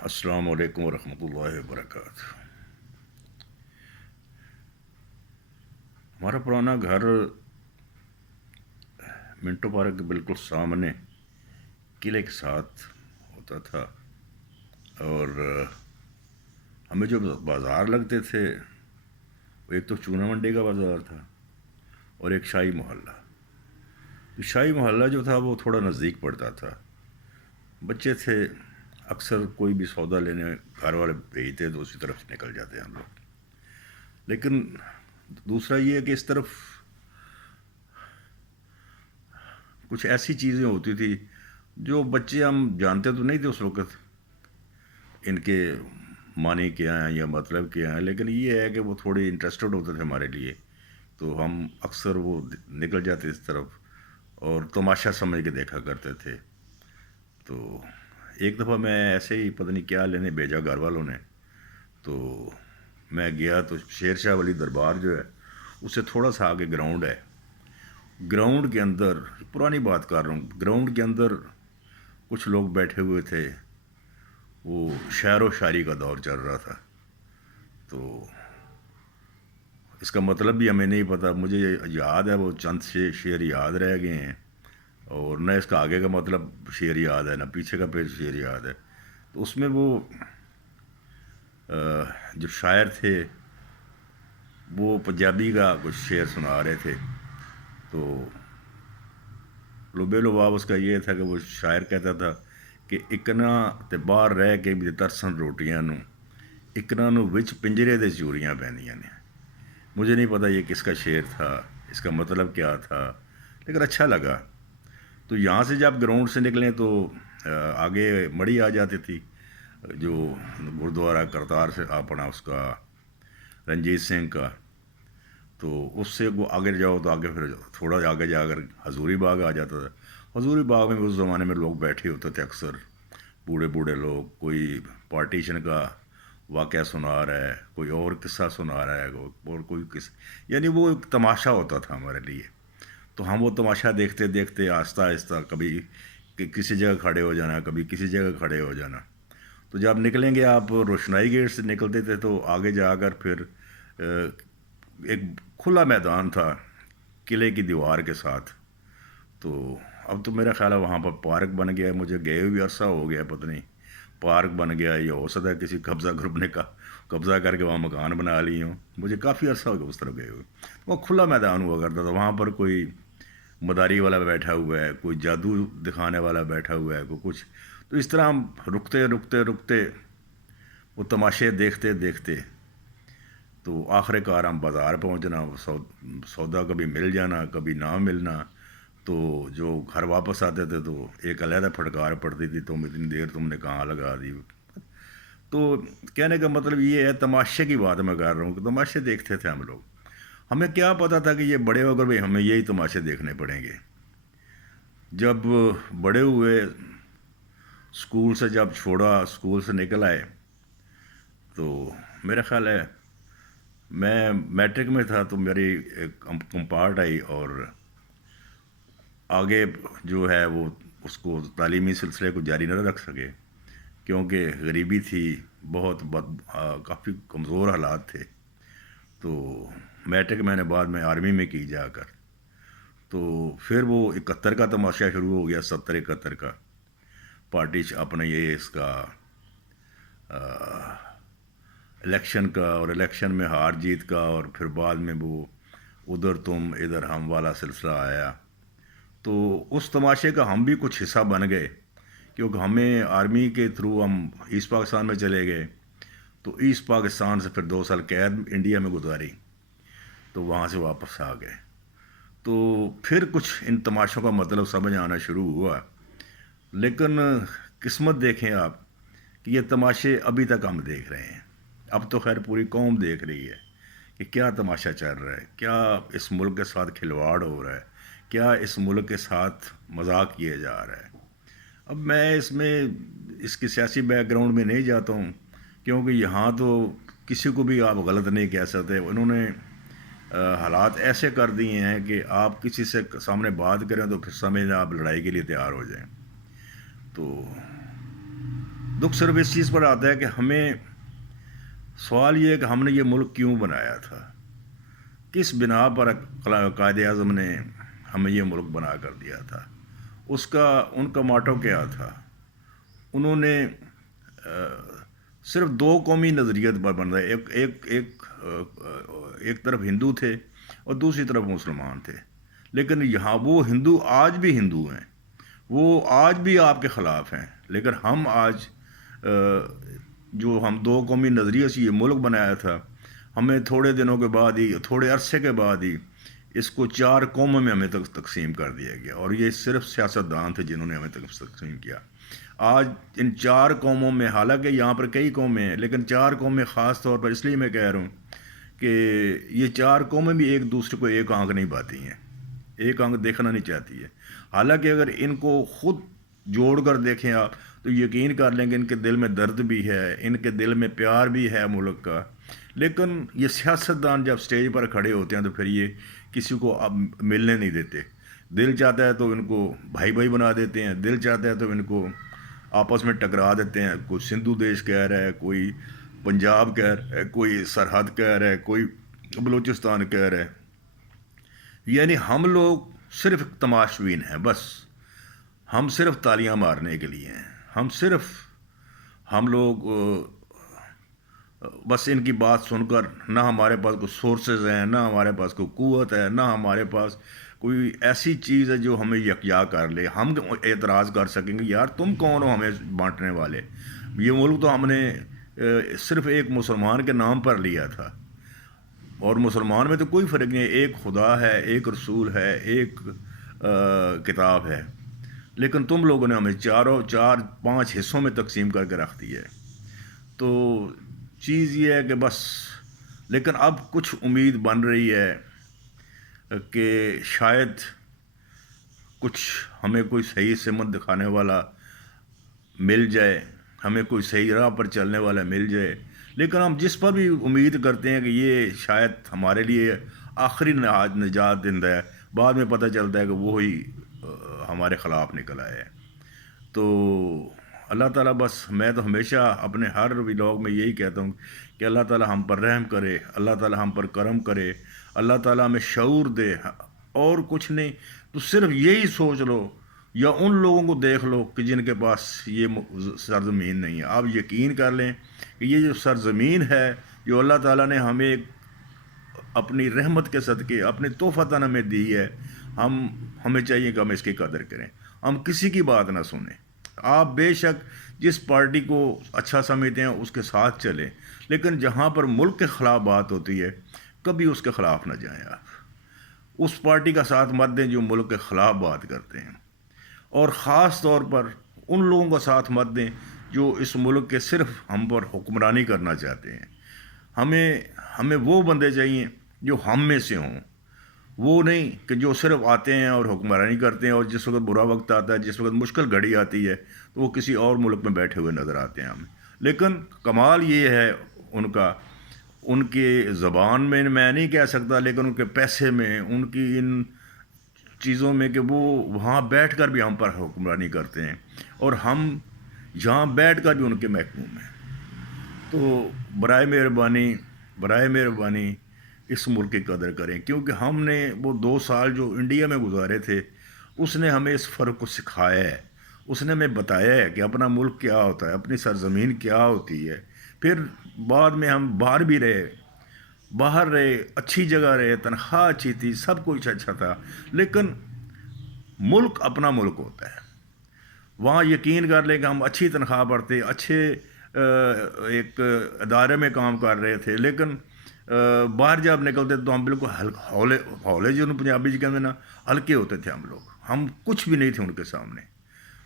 السلام علیکم ورحمۃ اللہ وبرکاتہ۔ ہمارا پرانا گھر منٹو پارک کے بالکل سامنے قلعے کے ساتھ ہوتا تھا، اور ہمیں جو بازار لگتے تھے وہ ایک تو چونا منڈی کا بازار تھا اور ایک شاہی محلہ۔ تو شاہی محلہ جو تھا وہ تھوڑا نزدیک پڑتا تھا، بچے تھے، اکثر کوئی بھی سودا لینے گھر والے بھیجتے تو اسی طرف نکل جاتے ہم لوگ۔ لیکن دوسرا یہ ہے کہ اس طرف کچھ ایسی چیزیں ہوتی تھی جو بچے، ہم جانتے تو نہیں تھے اس وقت ان کے معنی کیا ہیں یا مطلب کیا ہیں، لیکن یہ ہے کہ وہ تھوڑے انٹرسٹڈ ہوتے تھے ہمارے لیے، تو ہم اکثر وہ نکل جاتے اس طرف اور تماشا سمجھ کے دیکھا کرتے تھے۔ تو ایک دفعہ میں ایسے ہی پتہ نہیں کیا لینے بھیجا گھر والوں نے، تو میں گیا تو شیر شاہ ولی دربار جو ہے اس سے تھوڑا سا آگے گراؤنڈ ہے، گراؤنڈ کے اندر، پرانی بات کر رہا ہوں، گراؤنڈ کے اندر کچھ لوگ بیٹھے ہوئے تھے، وہ شعر و شاعری کا دور چل رہا تھا۔ تو اس کا مطلب بھی ہمیں نہیں پتہ، مجھے یاد ہے وہ چند شعر یاد رہ گئے ہیں، اور نہ اس کا آگے کا مطلب شعر یاد ہے نہ پیچھے کا شعر یاد ہے۔ تو اس میں وہ جو شاعر تھے وہ پنجابی کا کچھ شعر سنا رہے تھے، تو لبے لباب اس کا یہ تھا کہ وہ شاعر کہتا تھا کہ اکنا تے باہر رہ کے بھی ترسن روٹیاں نو، اکنا نو وچ پنجرے دے چوریاں پہنیاں نے۔ مجھے نہیں پتہ یہ کس کا شعر تھا، اس کا مطلب کیا تھا، لیکن اچھا لگا۔ تو یہاں سے جب گراؤنڈ سے نکلیں تو آگے مڑی آ جاتی تھی، جو گرودوارا کرتار سے اپنا اس کا رنجیت سنگھ کا، تو اس سے وہ آگے جاؤ تو آگے پھر تھوڑا آگے جا کر حضوری باغ آ جاتا تھا۔ حضوری باغ میں اس زمانے میں لوگ بیٹھے ہوتے تھے، اکثر بوڑھے بوڑھے لوگ، کوئی پارٹیشن کا واقعہ سنا رہا ہے، کوئی اور قصہ سنا رہا ہے، اور کوئی قصہ، یعنی وہ ایک تماشا ہوتا تھا ہمارے لیے۔ تو ہم وہ تماشا دیکھتے دیکھتے آہستہ آہستہ کبھی کسی جگہ کھڑے ہو جانا، کبھی کسی جگہ کھڑے ہو جانا۔ تو جب نکلیں گے آپ روشنائی گیٹ سے نکلتے تھے تو آگے جا کر پھر ایک کھلا میدان تھا قلعے کی دیوار کے ساتھ۔ تو اب تو میرا خیال ہے وہاں پر پارک بن گیا ہے، مجھے گئے ہوئے عرصہ ہو گیا، پتہ نہیں پارک بن گیا یا ہو سکتا ہے کسی قبضہ گروپ نے قبضہ کر کے وہاں مکان بنا لی ہوں، مجھے کافی عرصہ ہو گیا اس طرف گئے ہوئے۔ وہ کھلا میدان ہوا کرتا تھا، وہاں پر کوئی مداری والا بیٹھا ہوا ہے، کوئی جادو دکھانے والا بیٹھا ہوا ہے، کوئی کچھ۔ تو اس طرح ہم رکتے رکتے رکتے وہ تماشے دیکھتے دیکھتے تو آخر کار ہم بازار پہنچنا، سودا کبھی مل جانا کبھی نہ ملنا۔ تو جو گھر واپس آتے تھے تو ایک علیحدہ پھٹکار پڑتی تھی، تم اتنی دیر تم نے کہاں لگا دی۔ تو کہنے کا مطلب یہ ہے، تماشے کی بات میں کر رہا ہوں کہ تماشے دیکھتے تھے ہم لوگ۔ ہمیں کیا پتہ تھا کہ یہ بڑے ہو کر بھی ہمیں یہی تماشے دیکھنے پڑیں گے۔ جب بڑے ہوئے، اسکول سے جب چھوڑا، اسکول سے نکل آئے، تو میرا خیال ہے میں میٹرک میں تھا، تو میری ایک کمپارٹ آئی، اور آگے جو ہے وہ اس کو تعلیمی سلسلے کو جاری نہ رکھ سکے، کیونکہ غریبی تھی، بہت کافی کمزور حالات تھے۔ تو میٹرک میں نے بعد میں آرمی میں کی جا کر، تو پھر وہ 71 کا تماشا شروع ہو گیا، 70 71 کا پارٹی اپنے یہ اس کا الیکشن کا، اور الیکشن میں ہار جیت کا، اور پھر بعد میں وہ ادھر تم ادھر ہم والا سلسلہ آیا۔ تو اس تماشے کا ہم بھی کچھ حصہ بن گئے، کیونکہ ہمیں آرمی کے تھرو ہم ایسٹ پاکستان میں چلے گئے، تو ایسٹ پاکستان سے پھر 2 سال قید انڈیا میں گزاری، تو وہاں سے واپس آ گئے۔ تو پھر کچھ ان تماشوں کا مطلب سمجھ آنا شروع ہوا۔ لیکن قسمت دیکھیں آپ کہ یہ تماشے ابھی تک ہم دیکھ رہے ہیں۔ اب تو خیر پوری قوم دیکھ رہی ہے کہ کیا تماشا چل رہا ہے، کیا اس ملک کے ساتھ کھلواڑ ہو رہا ہے، کیا اس ملک کے ساتھ مذاق کیے جا رہا ہے۔ اب میں اس کی سیاسی بیک گراؤنڈ میں نہیں جاتا ہوں، کیونکہ یہاں تو کسی کو بھی آپ غلط نہیں کہہ سکتے۔ انہوں نے حالات ایسے کر دیے ہیں کہ آپ کسی سے سامنے بات کریں تو پھر سمجھیں آپ لڑائی کے لیے تیار ہو جائیں۔ تو دکھ صرف اس چیز پر آتا ہے کہ ہمیں سوال یہ ہے کہ ہم نے یہ ملک کیوں بنایا تھا، کس بنا پر قائد اعظم نے ہمیں یہ ملک بنا کر دیا تھا، ان کا ماٹو کیا تھا۔ انہوں نے صرف دو قومی نظریت پر بن رہے، ایک طرف ہندو تھے اور دوسری طرف مسلمان تھے، لیکن یہاں وہ ہندو آج بھی ہندو ہیں، وہ آج بھی آپ کے خلاف ہیں، لیکن ہم آج جو ہم دو قومی نظریے سے یہ ملک بنایا تھا، ہمیں تھوڑے دنوں کے بعد ہی، تھوڑے عرصے کے بعد ہی اس کو 4 قوموں میں ہمیں تقسیم کر دیا گیا، اور یہ صرف سیاستدان تھے جنہوں نے ہمیں تقسیم کیا۔ آج ان 4 قوموں میں، حالانکہ یہاں پر کئی قومیں ہیں، لیکن 4 قومیں خاص طور پر اس لیے میں کہہ رہا ہوں کہ یہ 4 قومیں بھی ایک دوسرے کو ایک آنکھ نہیں پاتی ہیں، ایک آنکھ دیکھنا نہیں چاہتی ہے۔ حالانکہ اگر ان کو خود جوڑ کر دیکھیں آپ تو یقین کر لیں کہ ان کے دل میں درد بھی ہے، ان کے دل میں پیار بھی ہے ملک کا، لیکن یہ سیاستدان جب سٹیج پر کھڑے ہوتے ہیں تو پھر یہ کسی کو اب ملنے نہیں دیتے۔ دل چاہتا ہے تو ان کو بھائی بھائی بنا دیتے ہیں، دل چاہتا ہے تو ان کو آپس میں ٹکرا دیتے ہیں، کوئی سندھو دیش کہہ رہا ہے، کوئی پنجاب کہہ رہا ہے، کوئی سرحد کہہ رہا ہے، کوئی بلوچستان کہہ رہا ہے۔ یعنی ہم لوگ صرف تماشبین ہیں، بس ہم صرف تالیاں مارنے کے لیے ہیں، ہم لوگ بس ان کی بات سن کر، نہ ہمارے پاس کوئی سورسز ہیں، نہ ہمارے پاس کوئی قوت ہے، نہ ہمارے پاس کوئی ایسی چیز ہے جو ہمیں یکجا کر لے، ہم اعتراض کر سکیں گے یار تم کون ہو ہمیں بانٹنے والے، یہ ملک تو ہم نے صرف ایک مسلمان کے نام پر لیا تھا، اور مسلمان میں تو کوئی فرق نہیں ہے، ایک خدا ہے، ایک رسول ہے، ایک کتاب ہے، لیکن تم لوگوں نے ہمیں 4-5 حصوں میں تقسیم کر کے رکھ دی ہے۔ تو چیز یہ ہے کہ بس، لیکن اب کچھ امید بن رہی ہے کہ شاید کچھ ہمیں کوئی صحیح سمت دکھانے والا مل جائے، ہمیں کوئی صحیح راہ پر چلنے والا مل جائے، لیکن ہم جس پر بھی امید کرتے ہیں کہ یہ شاید ہمارے لیے آخری نجات دہندہ ہے، بعد میں پتہ چلتا ہے کہ وہی ہمارے خلاف نکل آئے ہیں۔ تو اللہ تعالیٰ، بس میں تو ہمیشہ اپنے ہر ولاگ میں یہی کہتا ہوں کہ اللہ تعالیٰ ہم پر رحم کرے، اللہ تعالیٰ ہم پر کرم کرے، اللہ تعالیٰ ہمیں شعور دے، اور کچھ نہیں تو صرف یہی سوچ لو یا ان لوگوں کو دیکھ لو کہ جن کے پاس یہ سرزمین نہیں ہے۔ آپ یقین کر لیں کہ یہ جو سرزمین ہے جو اللہ تعالیٰ نے ہمیں اپنی رحمت کے صدقے اپنے تحفۃً ہمیں دی ہے، ہمیں چاہیے کہ ہم اس کی قدر کریں، ہم کسی کی بات نہ سنیں۔ آپ بے شک جس پارٹی کو اچھا سمجھتے ہیں اس کے ساتھ چلیں، لیکن جہاں پر ملک کے خلاف بات ہوتی ہے کبھی اس کے خلاف نہ جائیں، آپ اس پارٹی کا ساتھ مت دیں جو ملک کے خلاف بات کرتے ہیں، اور خاص طور پر ان لوگوں کا ساتھ مت دیں جو اس ملک کے صرف ہم پر حکمرانی کرنا چاہتے ہیں۔ ہمیں وہ بندے چاہیے جو ہم میں سے ہوں، وہ نہیں کہ جو صرف آتے ہیں اور حکمرانی کرتے ہیں، اور جس وقت برا وقت آتا ہے، جس وقت مشکل گھڑی آتی ہے تو وہ کسی اور ملک میں بیٹھے ہوئے نظر آتے ہیں ہمیں۔ لیکن کمال یہ ہے ان کے زبان میں نہیں کہہ سکتا، لیکن ان کے پیسے میں، ان کی ان چیزوں میں کہ وہ وہاں بیٹھ کر بھی ہم پر حکمرانی کرتے ہیں، اور ہم یہاں بیٹھ کر بھی ان کے محکوم ہیں۔ تو برائے مہربانی اس ملک کی قدر کریں، کیونکہ ہم نے وہ 2 سال جو انڈیا میں گزارے تھے اس نے ہمیں اس فرق کو سکھایا ہے، اس نے ہمیں بتایا ہے کہ اپنا ملک کیا ہوتا ہے، اپنی سرزمین کیا ہوتی ہے۔ پھر بعد میں ہم باہر رہے، اچھی جگہ رہے، تنخواہ اچھی تھی، سب کچھ اچھا تھا، لیکن ملک اپنا ملک ہوتا ہے، وہاں یقین کر لیں کہ ہم اچھی تنخواہ پر تھے، اچھے ایک ادارے میں کام کر رہے تھے، لیکن باہر جب نکلتے تو ہم بالکل ہولے جو پنجابی جی کہتے ہیں نا، ہلکے ہوتے تھے ہم کچھ بھی نہیں تھے ان کے سامنے۔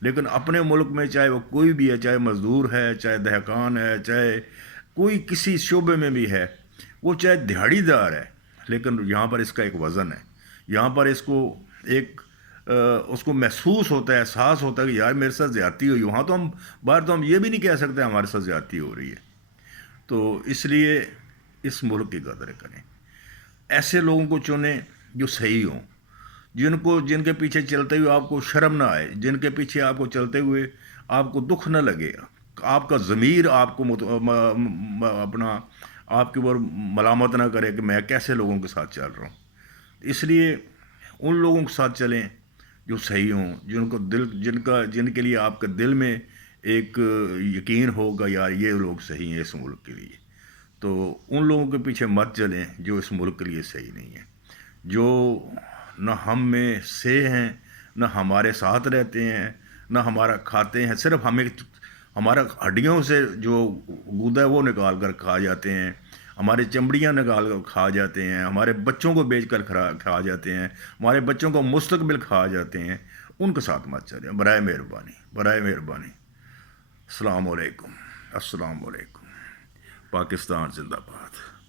لیکن اپنے ملک میں چاہے وہ کوئی بھی ہے، چاہے مزدور ہے، چاہے دہقان ہے، چاہے کوئی کسی شعبے میں بھی ہے، وہ چاہے دہاڑی دار ہے، لیکن یہاں پر اس کا ایک وزن ہے، یہاں پر اس کو محسوس ہوتا ہے، احساس ہوتا ہے کہ یار میرے ساتھ زیادتی ہوئی۔ وہاں تو باہر تو ہم یہ بھی نہیں کہہ سکتے ہمارے ساتھ زیادتی ہو رہی ہے۔ تو اس لیے اس ملک کی قدر کریں، ایسے لوگوں کو چنیں جو صحیح ہوں، جن کے پیچھے چلتے ہوئے آپ کو شرم نہ آئے، جن کے پیچھے آپ کو چلتے ہوئے آپ کو دکھ نہ لگے، آپ کا ضمیر آپ کو اپنا آپ کے اوپر ملامت نہ کرے کہ میں کیسے لوگوں کے ساتھ چل رہا ہوں. اس لیے ان لوگوں کے ساتھ چلیں جو صحیح ہوں، جن کے لیے آپ کے دل میں ایک یقین ہوگا یار یہ لوگ صحیح ہیں اس ملک کے لیے. تو ان لوگوں کے پیچھے مت چلیں جو اس ملک کے لیے صحیح نہیں ہیں، جو نہ ہم میں سے ہیں، نہ ہمارے ساتھ رہتے ہیں، نہ ہمارا کھاتے ہیں، صرف ہمیں ہمارا ہڈیوں سے جو گودا ہے وہ نکال کر کھا جاتے ہیں، ہماری چمڑیاں نکال کر کھا جاتے ہیں، ہمارے بچوں کو بیچ کر کھا جاتے ہیں، ہمارے بچوں کو مستقبل کھا جاتے ہیں. ان کے ساتھ مت چلیں، برائے مہربانی، برائے مہربانی. السلام علیکم. السلام علیکم. پاکستان زندہ باد.